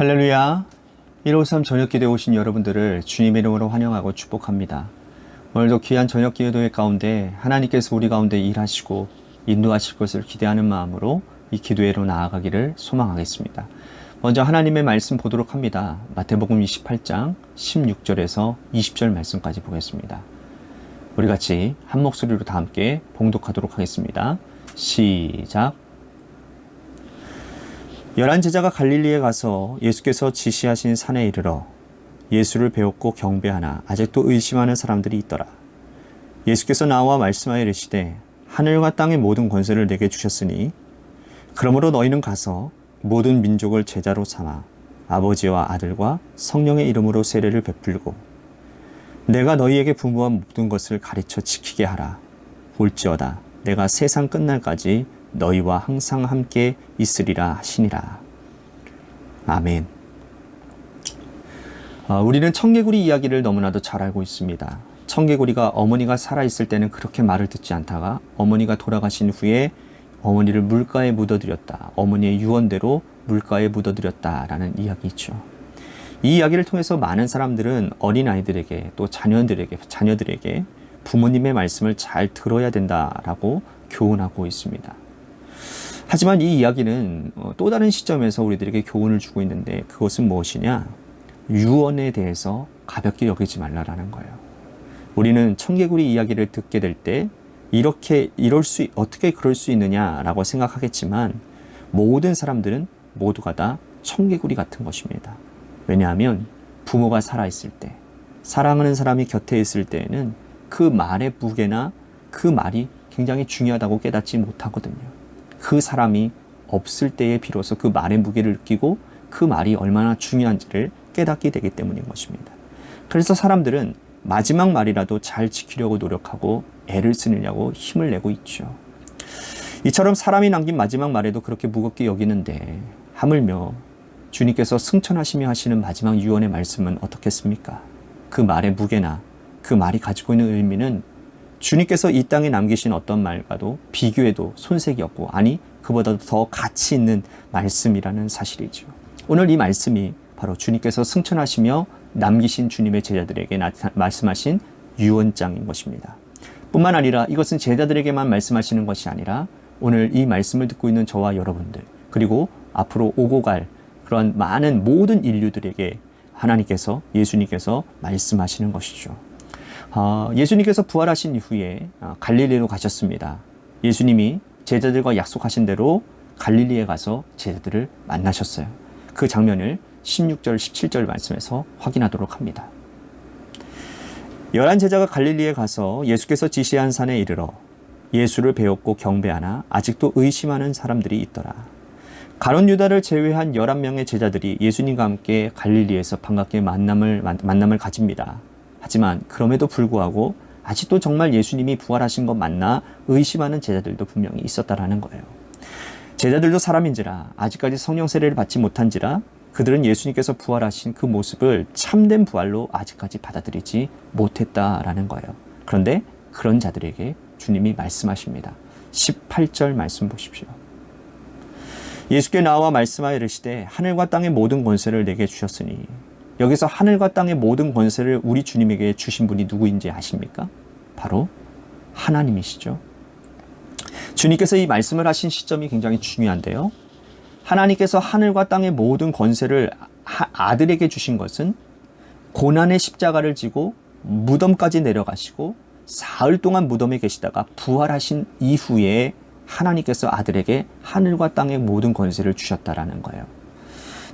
할렐루야. 153 저녁기도에 오신 여러분들을 주님의 이름으로 환영하고 축복합니다. 오늘도 귀한 저녁기도회 가운데 하나님께서 우리 가운데 일하시고 인도하실 것을 기대하는 마음으로 이 기도회로 나아가기를 소망하겠습니다. 먼저 하나님의 말씀 보도록 합니다. 마태복음 28장 16절에서 20절 말씀까지 보겠습니다. 우리 같이 한 목소리로 다 함께 봉독하도록 하겠습니다. 시작. 11 제자가 갈릴리에 가서 예수께서 지시하신 산에 이르러 예수를 배웠고 경배하나 아직도 의심하는 사람들이 있더라. 예수께서 나와 말씀하여 이르시되 하늘과 땅의 모든 권세를 내게 주셨으니 그러므로 너희는 가서 모든 민족을 제자로 삼아 아버지와 아들과 성령의 이름으로 세례를 베풀고 내가 너희에게 분부한 모든 것을 가르쳐 지키게 하라. 볼지어다 내가 세상 끝날까지 너희와 항상 함께 있으리라 하시니라. 아멘. 우리는 청개구리 이야기를 너무나도 잘 알고 있습니다. 청개구리가 어머니가 살아있을 때는 그렇게 말을 듣지 않다가 어머니가 돌아가신 후에 어머니를 물가에 묻어들였다. 어머니의 유언대로 물가에 묻어들였다라는 이야기죠. 이 이야기를 통해서 많은 사람들은 어린아이들에게 또 자녀들에게 부모님의 말씀을 잘 들어야 된다라고 교훈하고 있습니다. 하지만 이 이야기는 또 다른 시점에서 우리들에게 교훈을 주고 있는데 그것은 무엇이냐? 유언에 대해서 가볍게 여기지 말라라는 거예요. 우리는 청개구리 이야기를 듣게 될 때 어떻게 그럴 수 있느냐라고 생각하겠지만 모든 사람들은 모두가 다 청개구리 같은 것입니다. 왜냐하면 부모가 살아있을 때, 사랑하는 사람이 곁에 있을 때에는 그 말의 무게나 그 말이 굉장히 중요하다고 깨닫지 못하거든요. 그 사람이 없을 때에 비로소 그 말의 무게를 느끼고 그 말이 얼마나 중요한지를 깨닫게 되기 때문인 것입니다. 그래서 사람들은 마지막 말이라도 잘 지키려고 노력하고 애를 쓰느냐고 힘을 내고 있죠. 이처럼 사람이 남긴 마지막 말에도 그렇게 무겁게 여기는데 하물며 주님께서 승천하시며 하시는 마지막 유언의 말씀은 어떻겠습니까? 그 말의 무게나 그 말이 가지고 있는 의미는 주님께서 이 땅에 남기신 어떤 말과도 비교해도 손색이 없고 아니 그보다도 더 가치 있는 말씀이라는 사실이죠. 오늘 이 말씀이 바로 주님께서 승천하시며 남기신 주님의 제자들에게 말씀하신 유언장인 것입니다. 뿐만 아니라 이것은 제자들에게만 말씀하시는 것이 아니라 오늘 이 말씀을 듣고 있는 저와 여러분들 그리고 앞으로 오고 갈 그러한 많은 모든 인류들에게 하나님께서 예수님께서 말씀하시는 것이죠. 예수님께서 부활하신 이후에 갈릴리로 가셨습니다. 예수님이 제자들과 약속하신 대로 갈릴리에 가서 제자들을 만나셨어요. 그 장면을 16절, 17절 말씀에서 확인하도록 합니다. 11 제자가 갈릴리에 가서 예수께서 지시한 산에 이르러 예수를 배웠고 경배하나 아직도 의심하는 사람들이 있더라. 가룟 유다를 제외한 11명의 제자들이 예수님과 함께 갈릴리에서 반갑게 만남을 가집니다. 하지만 그럼에도 불구하고 아직도 정말 예수님이 부활하신 것 맞나 의심하는 제자들도 분명히 있었다라는 거예요. 제자들도 사람인지라 아직까지 성령 세례를 받지 못한지라 그들은 예수님께서 부활하신 그 모습을 참된 부활로 아직까지 받아들이지 못했다라는 거예요. 그런데 그런 자들에게 주님이 말씀하십니다. 18절 말씀 보십시오. 예수께 나와 말씀하여 이르시되 하늘과 땅의 모든 권세를 내게 주셨으니 여기서 하늘과 땅의 모든 권세를 우리 주님에게 주신 분이 누구인지 아십니까? 바로 하나님이시죠. 주님께서 이 말씀을 하신 시점이 굉장히 중요한데요. 하나님께서 하늘과 땅의 모든 권세를 아들에게 주신 것은 고난의 십자가를 지고 무덤까지 내려가시고 사흘 동안 무덤에 계시다가 부활하신 이후에 하나님께서 아들에게 하늘과 땅의 모든 권세를 주셨다라는 거예요.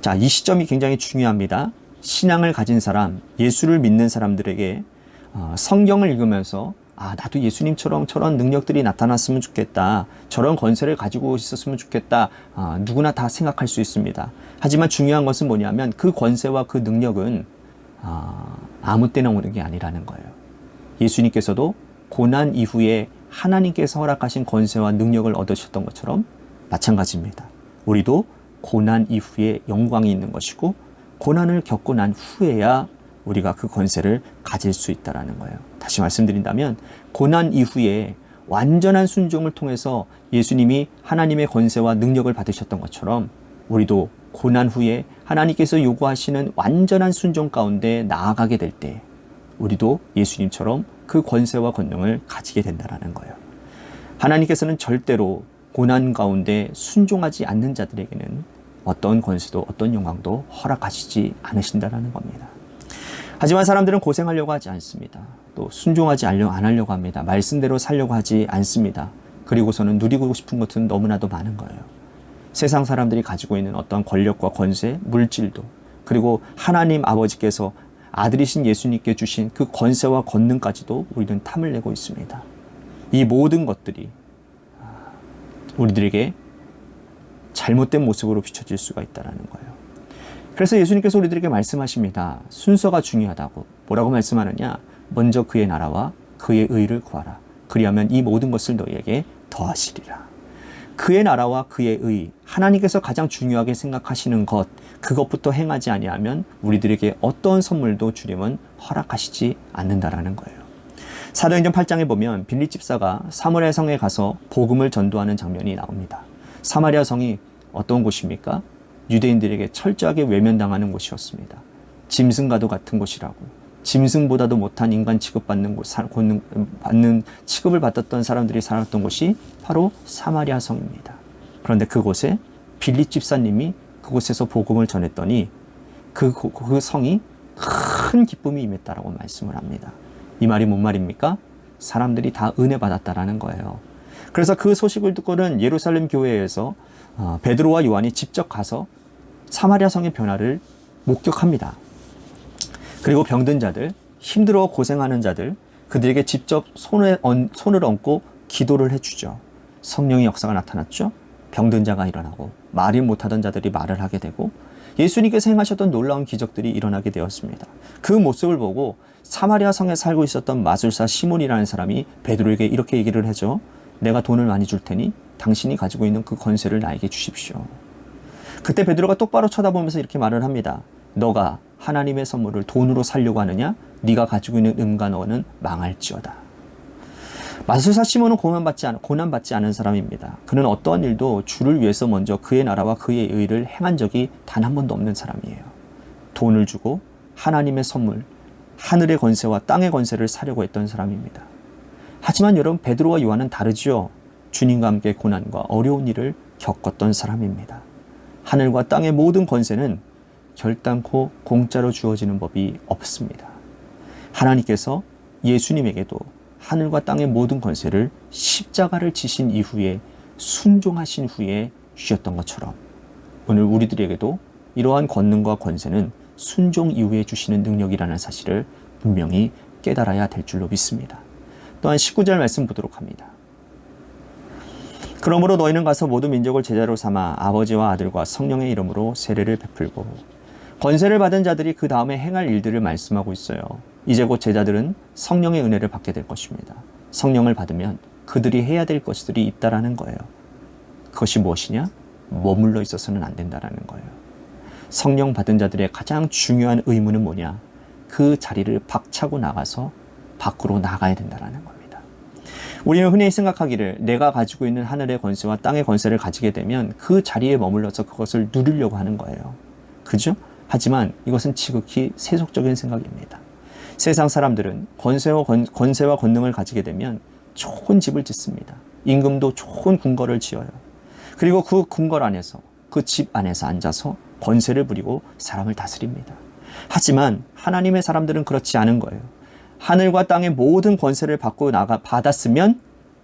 자, 이 시점이 굉장히 중요합니다. 신앙을 가진 사람, 예수를 믿는 사람들에게 성경을 읽으면서 나도 예수님처럼 저런 능력들이 나타났으면 좋겠다. 저런 권세를 가지고 있었으면 좋겠다. 누구나 다 생각할 수 있습니다. 하지만 중요한 것은 뭐냐면 그 권세와 그 능력은 아무 때나 오는 게 아니라는 거예요. 예수님께서도 고난 이후에 하나님께서 허락하신 권세와 능력을 얻으셨던 것처럼 마찬가지입니다. 우리도 고난 이후에 영광이 있는 것이고 고난을 겪고 난 후에야 우리가 그 권세를 가질 수 있다는 거예요. 다시 말씀드린다면 고난 이후에 완전한 순종을 통해서 예수님이 하나님의 권세와 능력을 받으셨던 것처럼 우리도 고난 후에 하나님께서 요구하시는 완전한 순종 가운데 나아가게 될 때 우리도 예수님처럼 그 권세와 권능을 가지게 된다는 거예요. 하나님께서는 절대로 고난 가운데 순종하지 않는 자들에게는 어떤 권세도 어떤 영광도 허락하시지 않으신다는 겁니다. 하지만 사람들은 고생하려고 하지 않습니다. 또 순종하지 안 하려고 합니다. 말씀대로 살려고 하지 않습니다. 그리고서는 누리고 싶은 것은 너무나도 많은 거예요. 세상 사람들이 가지고 있는 어떤 권력과 권세, 물질도, 그리고 하나님 아버지께서 아들이신 예수님께 주신 그 권세와 권능까지도 우리는 탐을 내고 있습니다. 이 모든 것들이 우리들에게 잘못된 모습으로 비춰질 수가 있다는 거예요. 그래서 예수님께서 우리들에게 말씀하십니다. 순서가 중요하다고. 뭐라고 말씀하느냐? 먼저 그의 나라와 그의 의를 구하라. 그리하면 이 모든 것을 너희에게 더하시리라. 그의 나라와 그의 의, 하나님께서 가장 중요하게 생각하시는 것, 그것부터 행하지 아니하면 우리들에게 어떤 선물도 주님은 허락하시지 않는다라는 거예요. 사도행전 8장에 보면 빌립 집사가 사마리아 성에 가서 복음을 전도하는 장면이 나옵니다. 사마리아 성이 어떤 곳입니까? 유대인들에게 철저하게 외면당하는 곳이었습니다. 짐승과도 같은 곳이라고, 짐승보다도 못한 인간 취급받는 곳, 받는 취급을 받았던 사람들이 살았던 곳이 바로 사마리아 성입니다. 그런데 그곳에 빌립 집사님이 그곳에서 복음을 전했더니 그 성이 큰 기쁨이 임했다라고 말씀을 합니다. 이 말이 뭔 말입니까? 사람들이 다 은혜 받았다라는 거예요. 그래서 그 소식을 듣고는 예루살렘 교회에서 베드로와 요한이 직접 가서 사마리아 성의 변화를 목격합니다. 그리고 병든 자들, 힘들어 고생하는 자들, 그들에게 직접 손을 얹고 기도를 해주죠. 성령의 역사가 나타났죠. 병든 자가 일어나고 말이 못하던 자들이 말을 하게 되고 예수님께서 행하셨던 놀라운 기적들이 일어나게 되었습니다. 그 모습을 보고 사마리아 성에 살고 있었던 마술사 시몬이라는 사람이 베드로에게 이렇게 얘기를 하죠. 내가 돈을 많이 줄 테니 당신이 가지고 있는 그 권세를 나에게 주십시오. 그때 베드로가 똑바로 쳐다보면서 이렇게 말을 합니다. 너가 하나님의 선물을 돈으로 살려고 하느냐? 네가 가지고 있는 은과 너는 망할지어다. 마술사 시몬은 고난받지 않은 사람입니다. 그는 어떠한 일도 주를 위해서 먼저 그의 나라와 그의 의를 행한 적이 단 한 번도 없는 사람이에요. 돈을 주고 하나님의 선물, 하늘의 권세와 땅의 권세를 사려고 했던 사람입니다. 하지만 여러분, 베드로와 요한은 다르죠. 주님과 함께 고난과 어려운 일을 겪었던 사람입니다. 하늘과 땅의 모든 권세는 결단코 공짜로 주어지는 법이 없습니다. 하나님께서 예수님에게도 하늘과 땅의 모든 권세를 십자가를 지신 이후에 순종하신 후에 주셨던 것처럼 오늘 우리들에게도 이러한 권능과 권세는 순종 이후에 주시는 능력이라는 사실을 분명히 깨달아야 될 줄로 믿습니다. 또한 19절 말씀 보도록 합니다. 그러므로 너희는 가서 모든 민족을 제자로 삼아 아버지와 아들과 성령의 이름으로 세례를 베풀고. 권세를 받은 자들이 그 다음에 행할 일들을 말씀하고 있어요. 이제 곧 제자들은 성령의 은혜를 받게 될 것입니다. 성령을 받으면 그들이 해야 될 것들이 있다라는 거예요. 그것이 무엇이냐? 머물러 있어서는 안 된다라는 거예요. 성령 받은 자들의 가장 중요한 의무는 뭐냐? 그 자리를 박차고 나가서 밖으로 나가야 된다라는 겁니다. 우리는 흔히 생각하기를 내가 가지고 있는 하늘의 권세와 땅의 권세를 가지게 되면 그 자리에 머물러서 그것을 누리려고 하는 거예요. 그죠? 하지만 이것은 지극히 세속적인 생각입니다. 세상 사람들은 권세와 권능을 가지게 되면 좋은 집을 짓습니다. 임금도 좋은 궁궐을 지어요. 그리고 그 궁궐 안에서, 그 집 안에서 앉아서 권세를 부리고 사람을 다스립니다. 하지만 하나님의 사람들은 그렇지 않은 거예요. 하늘과 땅의 모든 권세를 받았으면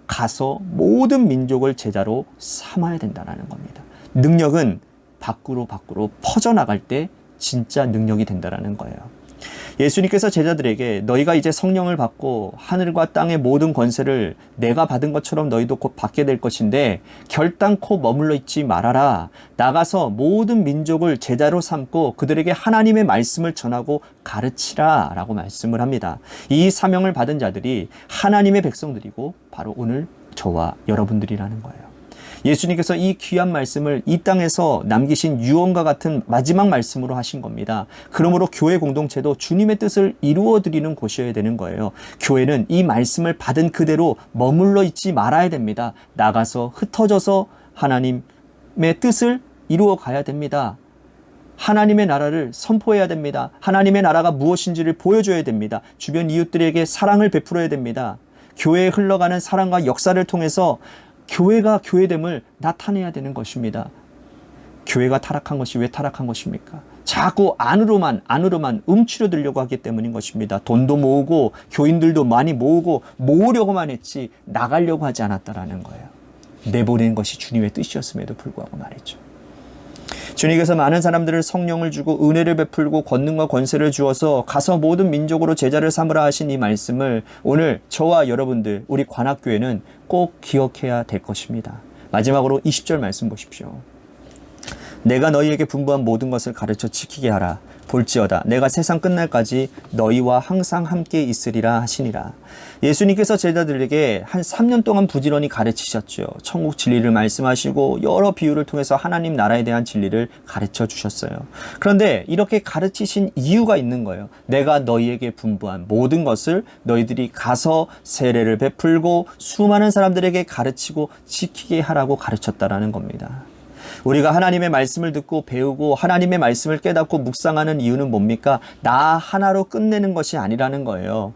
가서 모든 민족을 제자로 삼아야 된다는 겁니다. 능력은 밖으로 퍼져나갈 때 진짜 능력이 된다는 거예요. 예수님께서 제자들에게 너희가 이제 성령을 받고 하늘과 땅의 모든 권세를 내가 받은 것처럼 너희도 곧 받게 될 것인데 결단코 머물러 있지 말아라. 나가서 모든 민족을 제자로 삼고 그들에게 하나님의 말씀을 전하고 가르치라 라고 말씀을 합니다. 이 사명을 받은 자들이 하나님의 백성들이고 바로 오늘 저와 여러분들이라는 거예요. 예수님께서 이 귀한 말씀을 이 땅에서 남기신 유언과 같은 마지막 말씀으로 하신 겁니다. 그러므로 교회 공동체도 주님의 뜻을 이루어드리는 곳이어야 되는 거예요. 교회는 이 말씀을 받은 그대로 머물러 있지 말아야 됩니다. 나가서 흩어져서 하나님의 뜻을 이루어 가야 됩니다. 하나님의 나라를 선포해야 됩니다. 하나님의 나라가 무엇인지를 보여줘야 됩니다. 주변 이웃들에게 사랑을 베풀어야 됩니다. 교회에 흘러가는 사랑과 역사를 통해서 교회가 교회됨을 나타내야 되는 것입니다. 교회가 타락한 것이 왜 타락한 것입니까? 자꾸 안으로만 움츠려들려고 하기 때문인 것입니다. 돈도 모으고 교인들도 많이 모으려고만 했지 나가려고 하지 않았다라는 거예요. 내보낸 것이 주님의 뜻이었음에도 불구하고 말이죠. 주님께서 많은 사람들을 성령을 주고 은혜를 베풀고 권능과 권세를 주어서 가서 모든 민족으로 제자를 삼으라 하신 이 말씀을 오늘 저와 여러분들 우리 관악교회는 꼭 기억해야 될 것입니다. 마지막으로 20절 말씀 보십시오. 내가 너희에게 분부한 모든 것을 가르쳐 지키게 하라. 볼지어다 내가 세상 끝날까지 너희와 항상 함께 있으리라 하시니라. 예수님께서 제자들에게 한 3년 동안 부지런히 가르치셨죠. 천국 진리를 말씀하시고 여러 비유를 통해서 하나님 나라에 대한 진리를 가르쳐 주셨어요. 그런데 이렇게 가르치신 이유가 있는 거예요. 내가 너희에게 분부한 모든 것을 너희들이 가서 세례를 베풀고 수많은 사람들에게 가르치고 지키게 하라고 가르쳤다라는 겁니다. 우리가 하나님의 말씀을 듣고 배우고 하나님의 말씀을 깨닫고 묵상하는 이유는 뭡니까? 나 하나로 끝내는 것이 아니라는 거예요.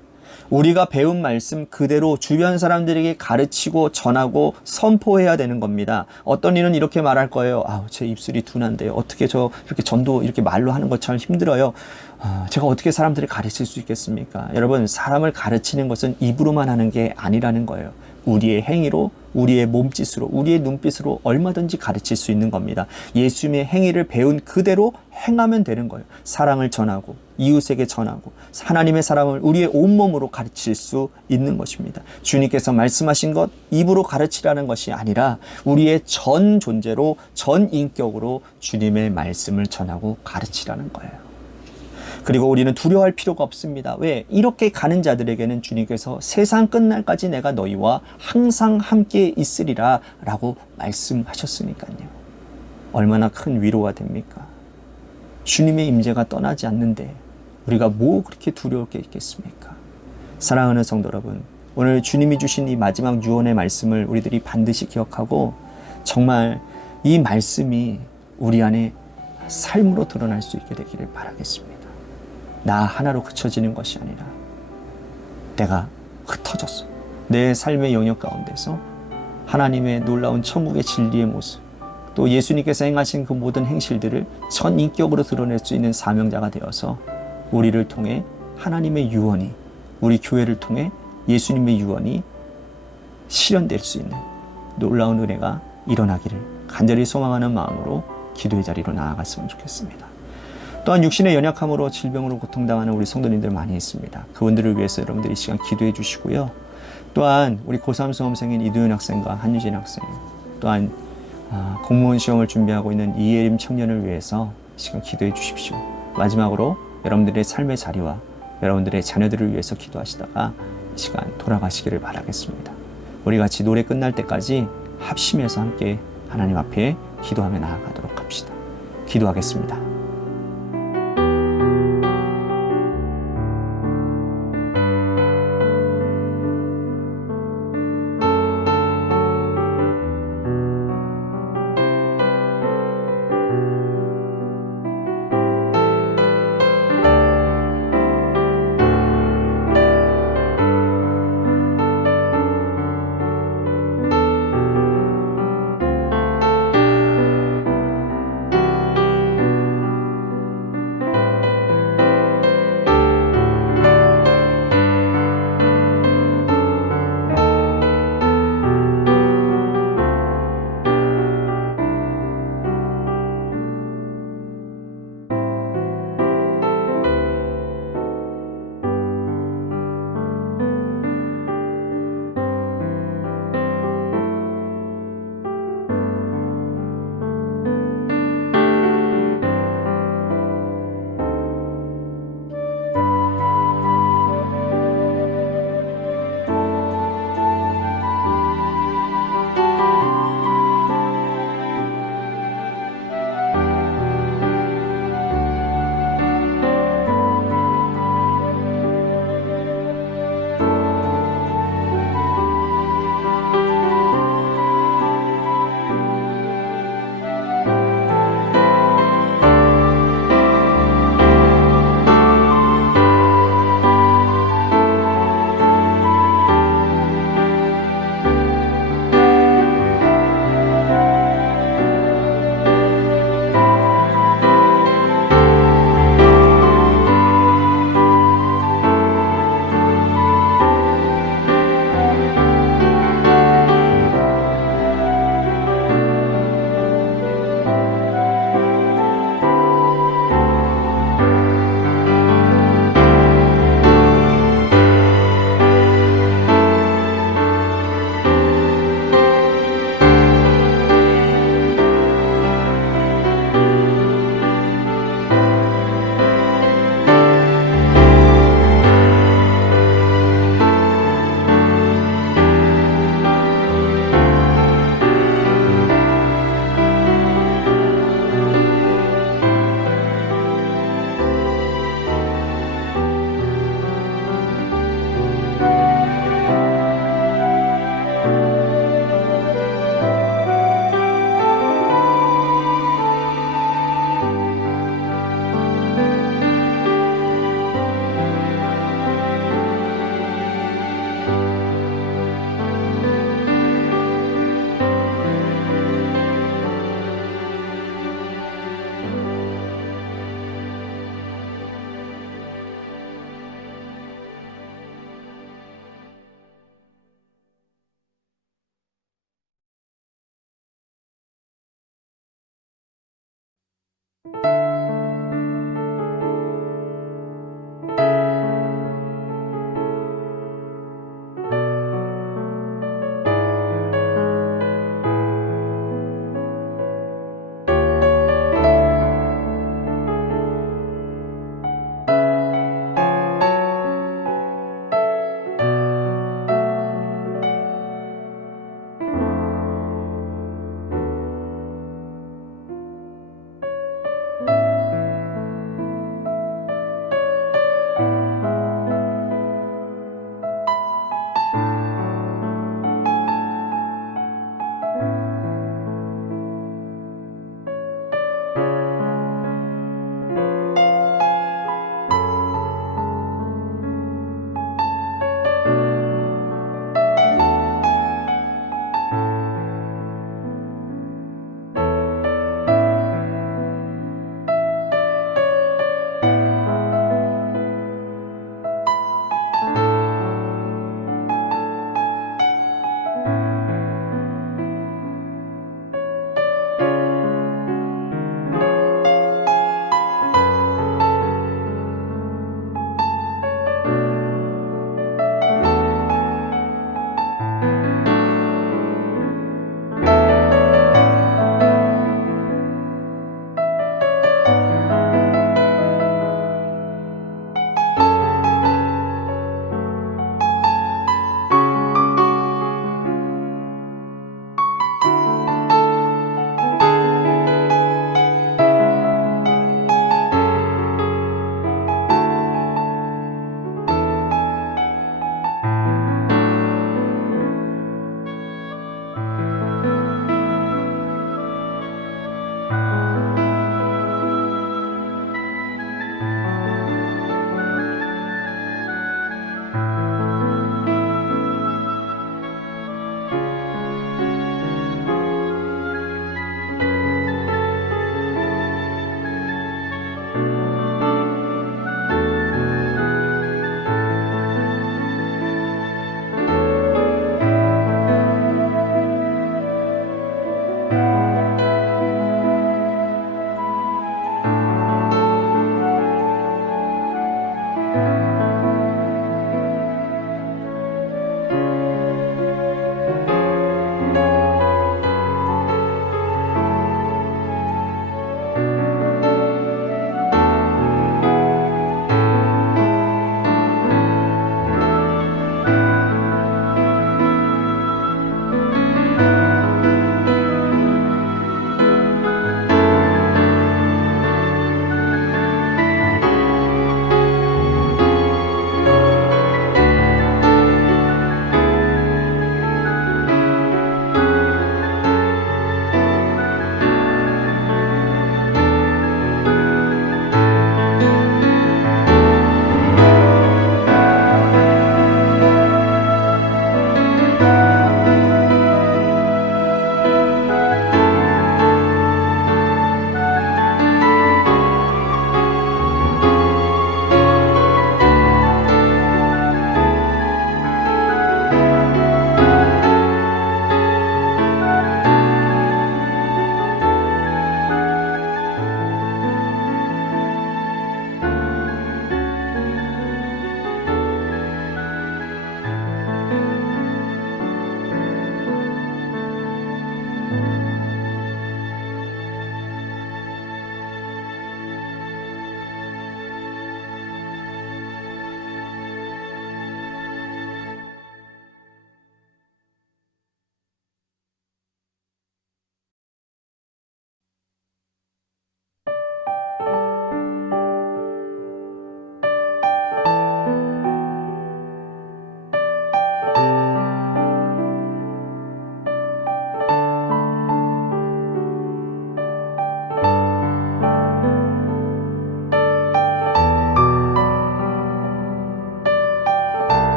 우리가 배운 말씀 그대로 주변 사람들에게 가르치고 전하고 선포해야 되는 겁니다. 어떤 이는 이렇게 말할 거예요. 제 입술이 둔한데요. 어떻게 이렇게 전도 이렇게 말로 하는 것처럼 힘들어요. 제가 어떻게 사람들을 가르칠 수 있겠습니까? 여러분, 사람을 가르치는 것은 입으로만 하는 게 아니라는 거예요. 우리의 행위로, 우리의 몸짓으로, 우리의 눈빛으로 얼마든지 가르칠 수 있는 겁니다. 예수님의 행위를 배운 그대로 행하면 되는 거예요. 사랑을 전하고 이웃에게 전하고 하나님의 사랑을 우리의 온몸으로 가르칠 수 있는 것입니다. 주님께서 말씀하신 것 입으로 가르치라는 것이 아니라 우리의 전 존재로 전 인격으로 주님의 말씀을 전하고 가르치라는 거예요. 그리고 우리는 두려워할 필요가 없습니다. 왜? 이렇게 가는 자들에게는 주님께서 세상 끝날까지 내가 너희와 항상 함께 있으리라 라고 말씀하셨으니까요. 얼마나 큰 위로가 됩니까? 주님의 임재가 떠나지 않는데 우리가 뭐 그렇게 두려울 게 있겠습니까? 사랑하는 성도 여러분, 오늘 주님이 주신 이 마지막 유언의 말씀을 우리들이 반드시 기억하고 정말 이 말씀이 우리 안에 삶으로 드러날 수 있게 되기를 바라겠습니다. 나 하나로 그쳐지는 것이 아니라 내가 흩어졌어. 내 삶의 영역 가운데서 하나님의 놀라운 천국의 진리의 모습, 또 예수님께서 행하신 그 모든 행실들을 전 인격으로 드러낼 수 있는 사명자가 되어서 우리를 통해 하나님의 유언이, 우리 교회를 통해 예수님의 유언이 실현될 수 있는 놀라운 은혜가 일어나기를 간절히 소망하는 마음으로 기도의 자리로 나아갔으면 좋겠습니다. 또한 육신의 연약함으로 질병으로 고통당하는 우리 성도님들 많이 있습니다. 그분들을 위해서 여러분들이 이 시간 기도해 주시고요. 또한 우리 고3 수험생인 이도현 학생과 한유진 학생, 또한 공무원 시험을 준비하고 있는 이예림 청년을 위해서 이 시간 기도해 주십시오. 마지막으로 여러분들의 삶의 자리와 여러분들의 자녀들을 위해서 기도하시다가 이 시간 돌아가시기를 바라겠습니다. 우리 같이 노래 끝날 때까지 합심해서 함께 하나님 앞에 기도하며 나아가도록 합시다. 기도하겠습니다.